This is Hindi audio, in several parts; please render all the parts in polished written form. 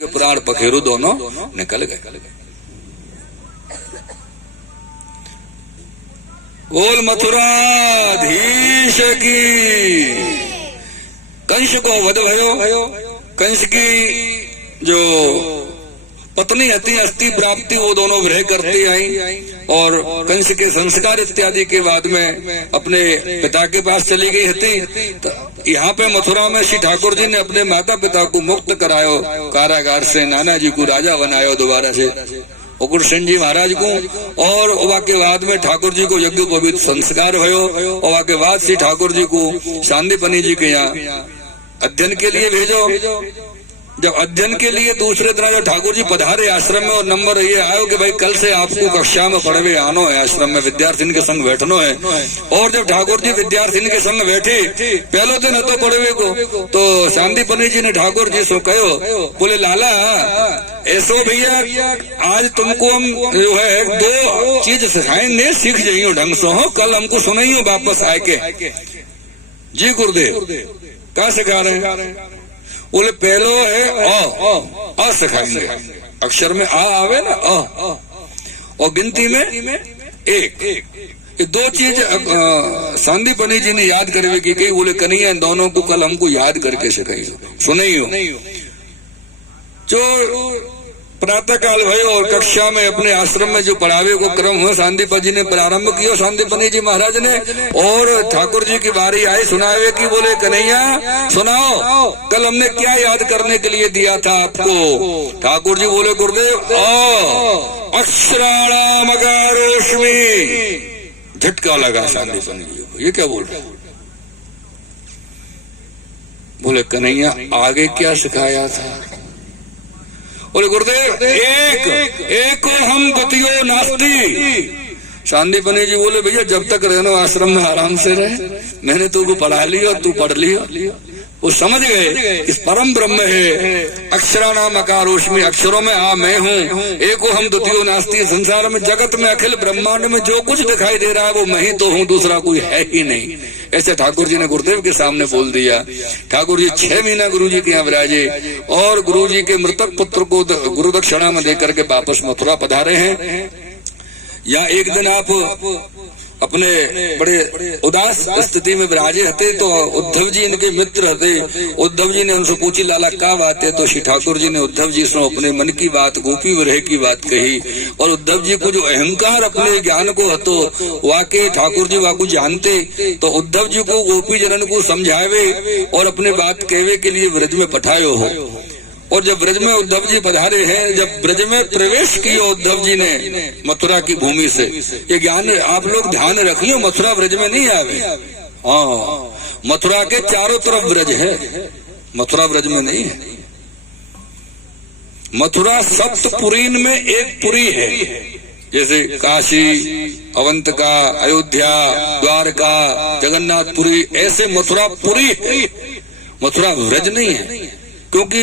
के प्राण पखेरु दोनों निकल गए। बोल मथुराधीश की। कंस को वध भयो। कंस की जो पत्नी हती अस्थि प्राप्ति वो दोनों विरह करती आई और कंस के संस्कार इत्यादि के बाद में अपने पिता के पास चली गई हती। तो यहाँ पे मथुरा में श्री ठाकुर जी ने अपने माता पिता को मुक्त करायो कारागार से, नाना जी को राजा बनायो दोबारा से, उग्रसेन जी महाराज को। और वाके बाद में ठाकुर जी को यज्ञ पवित्र संस्कार भयो और वाके बाद श्री ठाकुर जी को सांदीपनि जी के यहाँ अध्ययन के लिए भेजो। जब अध्ययन के लिए दूसरे दिन जो ठाकुर जी पधारे आश्रम में और नंबर ये आयो कि भाई कल से आपको कक्षा में पढ़वे आनो है, आश्रम में विद्यार्थियों के संग बैठनो है। और जब ठाकुर जी विद्यार्थियों के संग बैठे पहले दिन तो पढ़वे को, तो सांदीपनि जी ने ठाकुर जी से कहो, बोले लाला ऐसो भैया आज तुमको हम जो है दो चीज सिखाएंगे, सीख जाइयो ढंग से हो, कल हमको सुनाइयो वापस आए के। जी गुरुदेव क्या सिखा रहे हैं? बोले पहलो है अ सिखाएंगे, अक्षर में आ आवे ना अ, और गिनती में एक। ये दो चीज सांदीपनि जी ने याद करवे की गई। बोले कन्हैया इन दोनों को कल हमको याद करके सिखाइयो, सुनाइयो। जो प्रातः काल भयो और कक्षा में अपने आश्रम में जो पढ़ावे को क्रम हुआ सांदीपनि जी ने प्रारंभ किया, सांदीपनि जी महाराज ने। और ठाकुर जी की बारी आई सुनावे की। बोले कन्हैया सुनाओ कल हमने क्या याद करने के लिए दिया था आपको? ठाकुर जी बोले गुरुदेव अक्षराणाम अकारोष्मि। झटका लगा सांदीपनि जी को, ये क्या बोल रहे? बोले कन्हैया आगे क्या सिखाया था? बोले गुरुदेव एक को हम द्वितीयो नास्ति। सांदीपनि जी बोले भैया जब तक रहना आश्रम में आराम से रहे, मैंने तुमको पढ़ा लिया तू पढ़ लिया। वो समझ गए इस परम ब्रह्म है। अक्षराणाम अकारोष्मि, अक्षरों में आ मैं हूँ, एको हम द्वितीयो नास्ति। संसार में जगत में अखिल ब्रह्मांड में जो कुछ दिखाई दे रहा है वो मैं ही तो हूँ, दूसरा कोई है ही नहीं। ऐसे ठाकुर जी ने गुरुदेव के सामने बोल दिया। ठाकुर जी 6 महीना गुरु जी के यहाँ विराजे और गुरु जी के मृतक पुत्र को गुरु दक्षिणा में देकर के वापस मथुरा पधारे हैं। या एक दिन आप अपने बड़े उदास स्थिति में विराजे हते तो उद्धव जी इनके मित्र हते। उद्धव जी ने उनसे पूछी लाला क्या बात है? तो श्री ठाकुर जी ने उद्धव जी से अपने मन की बात, गोपी विरह की बात कही। और उद्धव जी को जो अहंकार अपने ज्ञान को हतो वाके ठाकुर जी वाकू जानते, तो उद्धव जी को गोपी जनन को समझावे और अपने बात कहवे के लिए ब्रज में पठायो हो। और जब ब्रज में उद्धव जी पधारे हैं, जब ब्रज में प्रवेश किया उद्धव जी ने मथुरा की भूमि से, ये ज्ञान आप लोग ध्यान रखियो, मथुरा ब्रज में नहीं आवे। हाँ, मथुरा के चारों तरफ ब्रज है, मथुरा ब्रज में नहीं है। मथुरा सप्तपुरीन में एक पुरी है, जैसे काशी, अवंतिका, अयोध्या, द्वारका, जगन्नाथपुरी, ऐसे मथुरा पुरी है, मथुरा ब्रज नहीं है। क्योंकि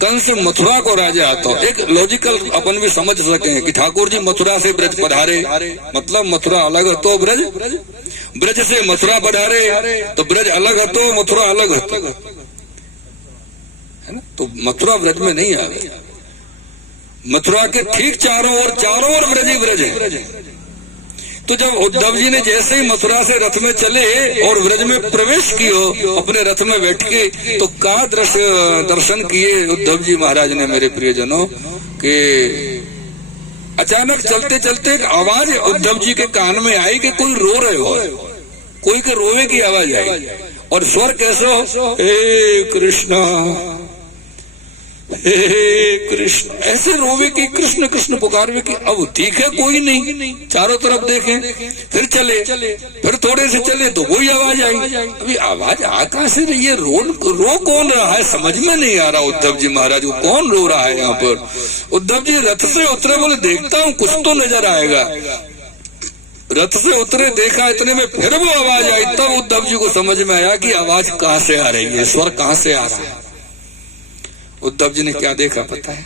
कंस मथुरा को राजा आता। एक लॉजिकल अपन भी समझ सके कि ठाकुर जी मथुरा से ब्रज पधारे, मतलब मथुरा अलग है तो ब्रज, ब्रज से मथुरा पधारे तो ब्रज अलग है तो मथुरा अलग है ना। तो मथुरा ब्रज में नहीं आ गई। मथुरा के ठीक चारों ओर ब्रज ही ब्रज है। तो जब उद्धव जी ने जैसे ही मथुरा से रथ में चले और ब्रज में प्रवेश कियो अपने रथ में बैठ के, तो का दर्शन किए उद्धव जी महाराज ने मेरे प्रियजनों के अचानक चलते चलते एक आवाज उद्धव जी के कान में आई कि कोई रो रहे हो, कोई के रोवे की आवाज आई। और स्वर कैसे हो? हे कृष्णा हे कृष्ण, ऐसे रोवे की कृष्ण कृष्ण पुकारवे की। अब ठीक है कोई नहीं, चारों तरफ देखें, फिर चले, फिर थोड़े से चले तो वही आवाज आई। अभी आवाज आ कहां से रही है? रो कौन रहा है समझ में नहीं आ रहा। उद्धव जी महाराज को कौन रो रहा है यहाँ पर? उद्धव जी रथ से उतरे, बोले देखता हूँ कुछ तो नजर आएगा। रथ से उतरे, देखा, इतने में फिर वो आवाज आई। तब उद्धव जी को समझ में आया कि आवाज कहाँ से आ रही है, स्वर कहाँ से आ रहा है। उद्धव जी ने क्या देखा पता है?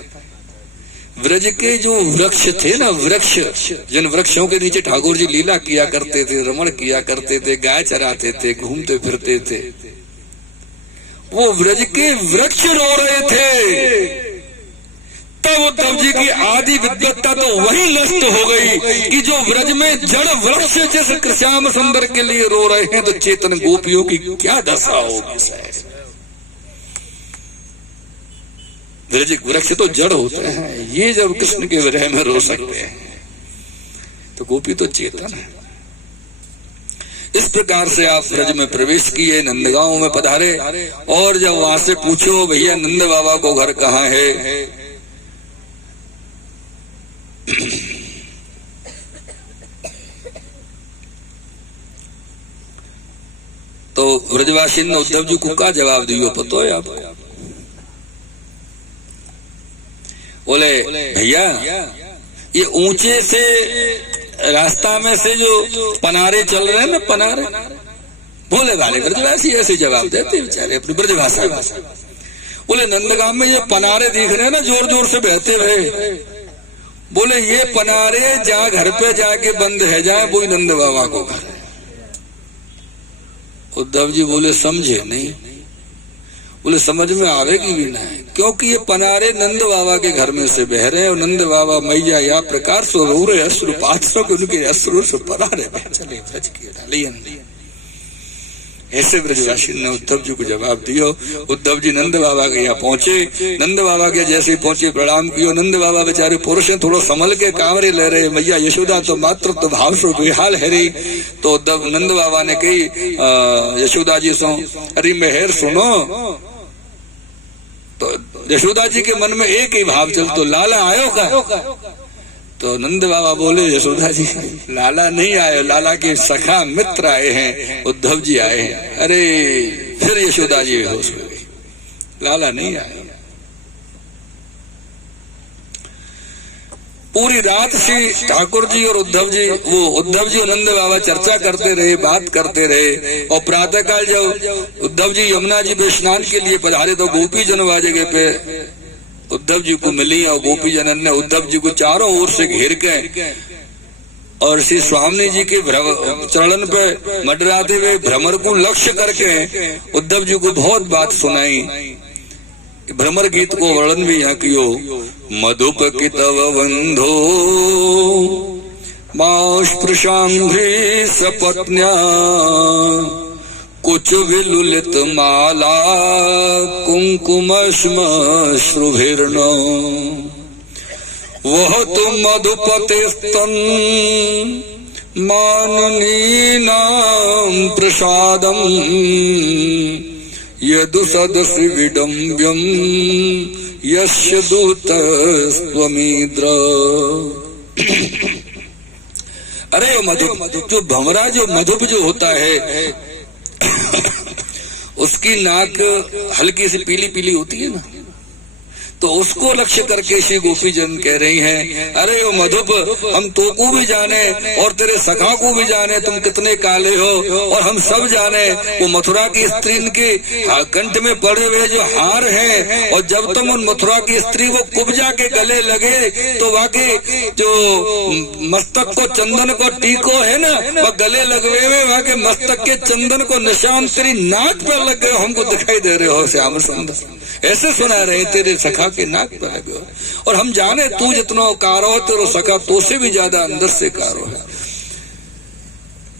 ब्रज के जो वृक्ष थे ना, वृक्ष, जिन वृक्षों के नीचे ठाकुर जी लीला किया करते थे, रमण किया करते थे, गाय चराते थे, घूमते फिरते थे, वो ब्रज के वृक्ष रो रहे थे उद्धव जी की आदि विद्वत्ता तो वही नष्ट हो गई कि जो व्रज में जड़ वृक्ष जिस श्याम सुंदर के लिए रो रहे हैं, तो चेतन गोपियों की क्या दशा होगी साहब। व्रज वृक्ष तो जड़ होते हैं, ये जब कृष्ण के विरह में रो सकते हैं तो गोपी तो चेतन है। इस प्रकार से आप ब्रज में प्रवेश किए, नंदगांव में पधारे, और जब वहां से पूछो भैया नंद बाबा को घर कहाँ है, तो ब्रजवासी ने उद्धव जी को क्या जवाब दियो पतो है आपको? बोले भैया ये ऊंचे से रास्ता में से जो पनारे चल रहे हैं ना, पनारे, भोले भाले ब्रजवासी ऐसे जवाब देते बेचारे अपनी ब्रजभाषा में। बोले नंदगांव में ये पनारे दिख रहे हैं ना जोर जोर से बहते हुए, बोले ये पनारे जहाँ घर पे जाके बंद है जाए वही नंद बाबा को घर है। उद्धव जी बोले समझे नहीं। बोले समझ में आवेगी भी ना है, क्योंकि ये पनारे नंद बाबा के घर में से बह रहे हैं और नंद बाबा मैया या प्रकार से रो रहे अश्रुपात से, उनके अश्रु से पनारे बह चले ब्रज के डालियन। ऐसे ब्रजवासी ने उद्धव जी को जवाब दियो। उद्धव जी नंद बाबा के यहाँ पहुंचे, नंद बाबा के जैसे ही पहुंचे प्रणाम कियो। नंद बाबा बेचारे पुरुष हैं, थोड़ा संभल के कांवरे ले रहे, मैया यशोदा तो मात्र तो भाव से बेहाल है रही। तो उद्धव नंद बाबा ने कही यशोदा जी सो, अरे मेहर सुनो। तो यशोदा जी के मन में एक ही भाव चल, तो लाला आयो का? तो नंद बाबा बोले यशोदा जी लाला नहीं आए, लाला के सखा मित्र आए हैं, उद्धव जी आए हैं। अरे फिर यशोदा जी बेहोश हो गई, लाला नहीं आए। पूरी रात श्री ठाकुर जी और उद्धव जी, वो उद्धव जी और नंद बाबा चर्चा करते रहे, बात करते रहे। और प्रातः काल जब उद्धव जी यमुना जी में स्नान के लिए पधारे तो गोपी जन वह जगह पे उद्धव जी को मिली, और गोपी जनन ने उद्धव जी को चारों ओर से घेर के और श्री स्वामी जी के चरण पे मंडराते हुए भ्रमर को लक्ष्य करके उद्धव जी को बहुत बात सुनाई। भ्रमर गीत को वर्णन भी यहाँ कियो। मधुप की तव बंधो मास्पृशांघ्रि सपत्न्या कुछ विलुलित माला कुंकुमश्मश्रुभिर्न वह तो मधुपते स्तन माननीनां प्रसादम यदु सदसि विडम्ब्यम यस्य दूतस्त्वमीद्र। अरे मधुप, जो भंवरा जो मधुप जो होता है उसकी नाक हल्की सी पीली पीली होती है ना, तो उसको लक्ष्य करके श्री गोपी जन कह रही हैं, अरे वो मधुप हम तो को भी जाने और तेरे सखा को भी जाने तुम कितने काले हो, और हम सब जाने वो मथुरा की स्त्री के कंठ में पड़े हुए जो हार हैं, और जब तुम उन मथुरा की स्त्री वो कुब्जा के गले लगे तो वाकई जो मस्तक को चंदन को टीको है ना, वह गले लगवे हुए वहां के मस्तक के चंदन को निशान तेरी नाक पर लग गए, हमको दिखाई दे रहे हो श्याम सुंदर। ऐसे सुना रहे तेरे सखा के नाक पर लगे हो, और हम जाने तू जितना कारो है तेरा सखा तो से भी ज्यादा अंदर से कारो है।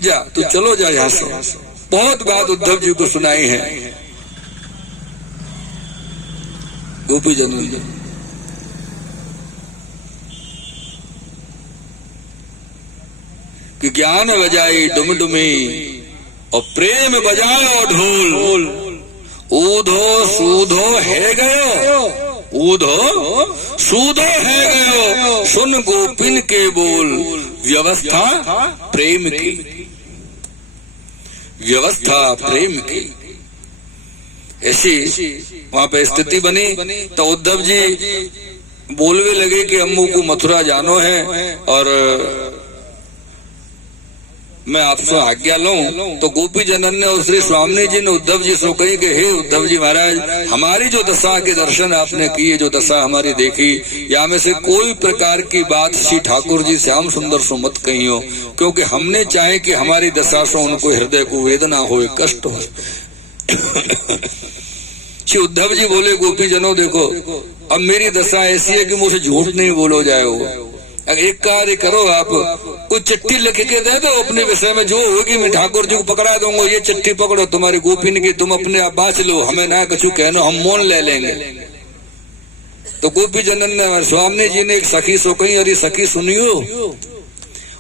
जा तू चलो जा यहाँ से। बहुत बात उद्धव जी को सुनाई है। गोपी जन कि ज्ञान बजाई डुमडुमी और प्रेम बजाओ ढोल, ऊधो सूधो है गयो, ऊधो सूधो है गयो, सुन गोपिन के बोल, व्यवस्था प्रेम की, व्यवस्था प्रेम की। ऐसी वहां पे स्थिति बनी। तो उद्धव जी बोलने लगे कि अम्मू को मथुरा जानो है और मैं आपसे आज्ञा लूं। तो गोपी जनन ने और श्री स्वामी जी ने उद्धव जी से कही कि हे उद्धव जी महाराज, हमारी जो दशा के दर्शन आपने किए, जो दशा हमारी देखी, या में से कोई प्रकार की बात श्री ठाकुर जी श्याम सुंदर से मत कही हो, क्योंकि हमने चाहे कि हमारी दशा से उनको हृदय को वेदना हो, कष्ट हो। श्री उद्धव जी बोले गोपी जनों देखो, अब मेरी दशा ऐसी है कि मुझसे झूठ नहीं बोलो जाए हो। एक कार्य करो, आप कुछ चिट्ठी लिख के दे दो अपने विषय में, जो होगी मैं ठाकुर जी को पकड़ा दूंगा। ये चिट्ठी पकड़ो तुम्हारी गोपिन की, तुम अपने आप बाँच लो, हमें ना कुछ कहना, हम मौन ले लेंगे। तो गोपी जनन ने स्वामी जी ने एक सखी सो कही, अरे सखी सुनियो,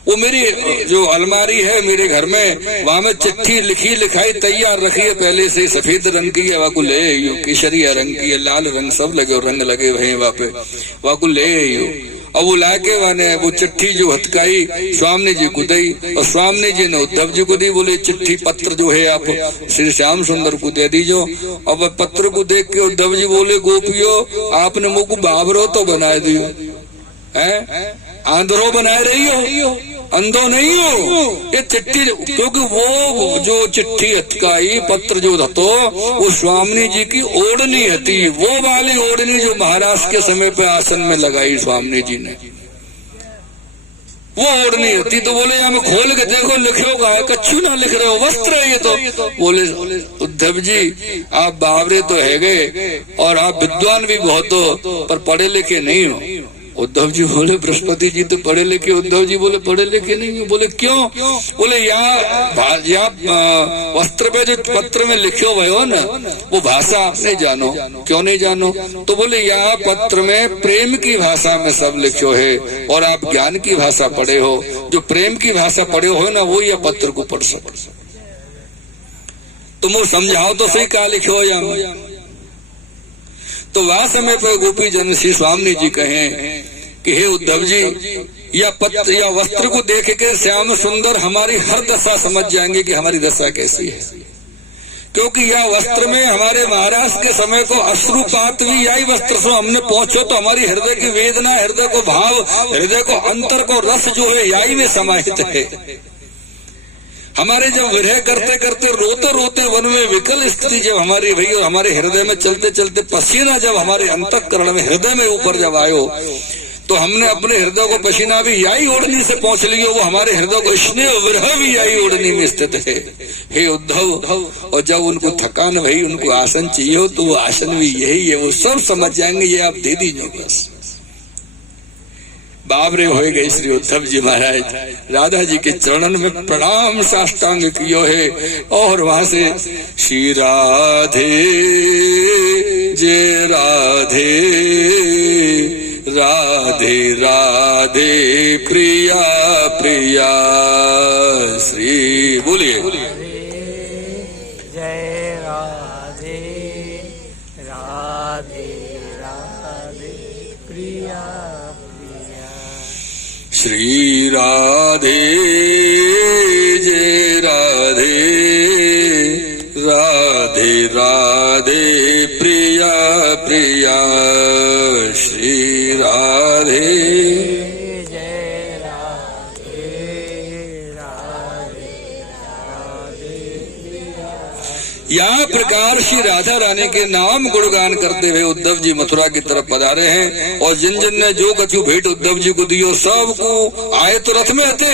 वो मेरी जो अलमारी है मेरे घर में, वहां में चिट्ठी लिखी लिखाई तैयार रखी है पहले से, सफेद रंग की है, वाकु ले आइयो, केसरिया रंग की है, लाल रंग सब लगे रंग लगे वही वहां पे, वाकु ले आइयो। और वो लाके वाने वो चिट्ठी जो हथकाई स्वामी जी को दी, और स्वामी जी ने उद्धव जी को दी। बोले चिट्ठी पत्र जो है आप श्री श्याम सुंदर को दे दीजो। अब पत्र को देख के उद्धव जी बोले गोपियों, आपने मुझ को बाबरो तो बना दियो है, आंध्रो बनाए रही हो, अंधो नहीं हो। ये चिट्ठी, क्योंकि वो जो चिट्ठी हथकाई पत्र जो था तो वो स्वामी जी की ओढ़नी थी, वो वाली ओढ़नी जो महाराज के समय पे आसन में लगाई स्वामी जी ने, वो ओढ़नी थी। तो बोले हमें खोल के देखो, लिखे हो कच्छू ना लिख रहे हो, वस्त्र है ये तो। बोले उद्धव जी आप बावरे तो है गए और आप विद्वान भी बहुत हो, पर पढ़े लिखे नहीं हो। उद्धव जी बोले बृहस्पति जी तो पढ़े लिखे। उद्धव जी बोले पढ़े लिखे नहीं हो। बोले क्यों? बोले या वस्त्र पे जो पत्र में लिखे हुए हो ना, वो भाषा आप नहीं जानो। क्यों नहीं जानो? तो बोले यहाँ पत्र में प्रेम की भाषा में सब लिखो है, और आप ज्ञान की भाषा पढ़े हो। जो प्रेम की भाषा पढ़े हो ना, वो यह पत्र को पढ़ सको। तुम समझाओ तो सही क्या लिखे हो यहाँ। तो वह समय पर गोपी जन श्री स्वामी जी कहें कि हे उद्धव जी, या पत्र या वस्त्र को देख के श्याम सुंदर हमारी हर दशा समझ जाएंगे कि हमारी दशा कैसी है। क्योंकि यह वस्त्र में हमारे महाराज के समय को अश्रुपात भी यही वस्त्र से हमने पहुंचो, तो हमारी हृदय की वेदना, हृदय को भाव, हृदय को अंतर को रस जो है यही में समाहित है। हमारे जब विरह करते करते रोते रोते वन में विकल स्थिति जब हमारी भई, और हमारे हृदय में चलते चलते पसीना जब हमारे अंतःकरण में हृदय में ऊपर जब आयो, तो हमने अपने हृदय को पसीना भी यही ओढ़नी से पहुंच लियो। वो हमारे हृदय को स्नेह विरह भी यही ओढ़नी में स्थित है। हे उद्धव, और जब उनको थकान भई, उनको आसन चाहिए हो, तो वो आसन भी यही है। वो सब समझ जाएंगे, ये आप दे दीजिए बस। बाबरे हो गए श्री उद्धव जी महाराज राधा जी के चरणन में प्रणाम साष्टांग कियो है, और वहां से श्री राधे जय राधे, राधे राधे प्रिया प्रिया श्री। बोलिए जय राधे राधे राधे प्रिया प्रिया। श्री राधे जय राधे, राधे राधे प्रिया प्रिया श्री राधे जय राधे राधे राधे प्रिया। यहाँ प्रकार श्री राधा रानी के नाम गुणगान करते हुए उद्धव जी मथुरा की तरफ पधारे हैं। और जिन जिन ने जो कछु भेंट उद्धव जी को दियो, सबको आए तो रथ में आते,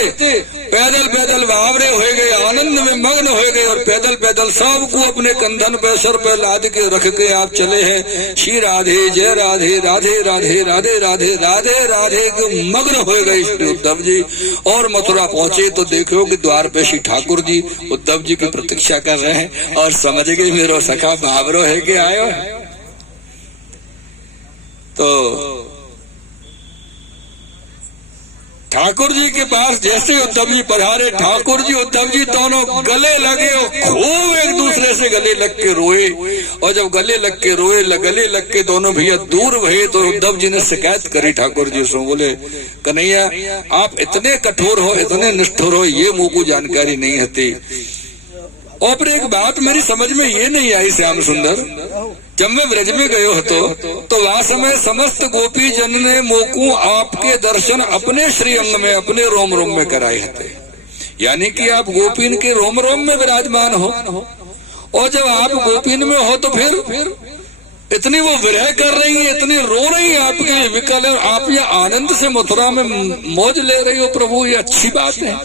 पैदल पैदल बावरे हो गए, आनंद में मग्न हो गए, और पैदल पैदल सबको अपने कंधन पे सर पे लाद के रख के आप चले हैं। श्री राधे जय राधे, राधे राधे राधे राधे राधे राधे के मग्न हो गए श्री उद्धव जी। और मथुरा पहुंचे तो देखो कि द्वार पे श्री ठाकुर जी उद्धव जी की प्रतीक्षा कर रहे हैं, और समझ गए मेरो सखा बावरो है कि आयो। तो ठाकुर जी के पास जैसे उद्धव जी पधारे, ठाकुर जी उद्धव जी दोनों गले लगे और खूब एक दूसरे से गले लग के रोए। और जब गले लग के रोए, गले लग के दोनों भैया दूर भये, तो उद्धव जी ने शिकायत करी ठाकुर जी से। बोले कन्हैया, आप इतने कठोर हो, इतने निष्ठुर हो, ये मुझ को जानकारी नहीं होती। और फिर एक बात मेरी समझ में ये नहीं आई श्याम सुंदर, जब मैं ब्रज में गयो तो वह समय समस्त गोपी जन ने मोकू आपके दर्शन अपने श्री अंग में, अपने रोम रोम में कराए थे। यानी कि आप गोपीन के रोम रोम में विराजमान हो। और जब आप गोपीन में हो तो फिर इतनी वो विरह कर रही है, इतनी रो रही है आपके लिए विकल है, आप ये आनंद से मथुरा में मौज ले रही हो। प्रभु ये अच्छी बात है।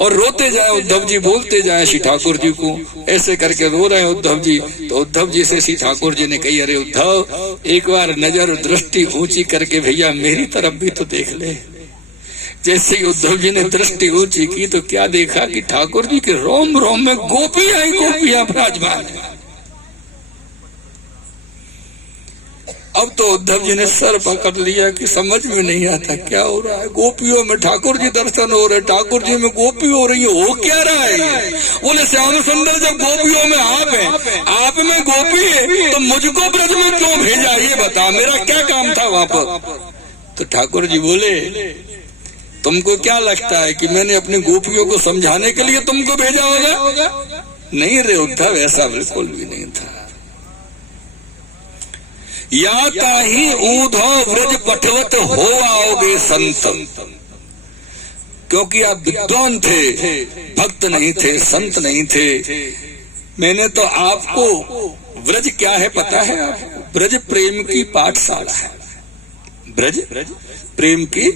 और रोते जाए उद्धव जी, बोलते जाए श्री ठाकुर जी को, ऐसे करके रो रहे हैं उद्धव जी। तो उद्धव जी से श्री ठाकुर जी ने कही, अरे उद्धव एक बार नजर दृष्टि ऊंची करके भैया मेरी तरफ भी तो देख ले। जैसे ही उद्धव जी ने दृष्टि ऊंची की तो क्या देखा कि ठाकुर जी के रोम रोम में गोपियां ही गोपियां विराजमान है। अब तो उद्धव जी ने सर पकड़ लिया कि समझ में नहीं आता क्या हो रहा है। गोपियों में ठाकुर जी दर्शन हो रहे, ठाकुर जी में गोपी हो रही है, हो क्या रहा है। बोले श्याम सुंदर जब गोपियों में आप है, आप में गोपी है, तो मुझको ब्रज में क्यों भेजा ये बता, मेरा क्या काम था वहां पर। तो ठाकुर जी बोले, तुमको क्या लगता है कि मैंने अपनी गोपियों को समझाने के लिए तुमको भेजा होगा? नहीं रे उद्धव, ऐसा बिल्कुल भी नहीं था। या ताही ऊधो व्रज पठवत हो आओगे संत, क्योंकि आप विद्वान थे, भक्त नहीं थे, संत नहीं थे। मैंने तो आपको, व्रज क्या है पता है आपको? ब्रज प्रेम की पाठशाला है। ब्रज प्रेम की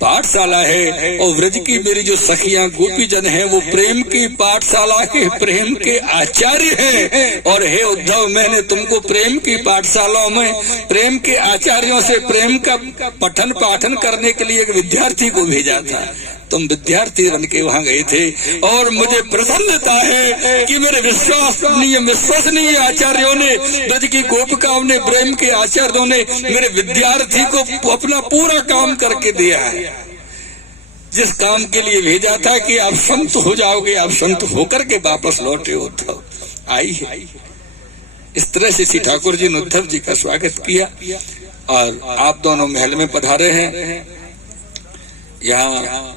पाठशाला है, और व्रज की मेरी जो सखियां गोपीजन हैं वो प्रेम की पाठशाला के प्रेम के आचार्य हैं। और हे उद्धव, मैंने तुमको प्रेम की पाठशालाओं में प्रेम के आचार्यों से प्रेम का पठन पाठन करने के लिए एक विद्यार्थी को भेजा था। तुम विद्यार्थी बन के वहां गए थे, और मुझे प्रसन्नता है कि मेरे विश्वसनीय आचार्यों ने, ब्रज की गोपिकाओं ने, प्रेम के आचार्यों ने मेरे विद्यार्थी को अपना पूरा काम करके दिया है। जिस काम के लिए भेजा था कि आप संत हो जाओगे, आप संत होकर के वापस लौटे उद्धव, आई है। इस तरह से श्री ठाकुर जी ने उद्धव जी का स्वागत किया, और आप दोनों महल में पधारे हैं। यहाँ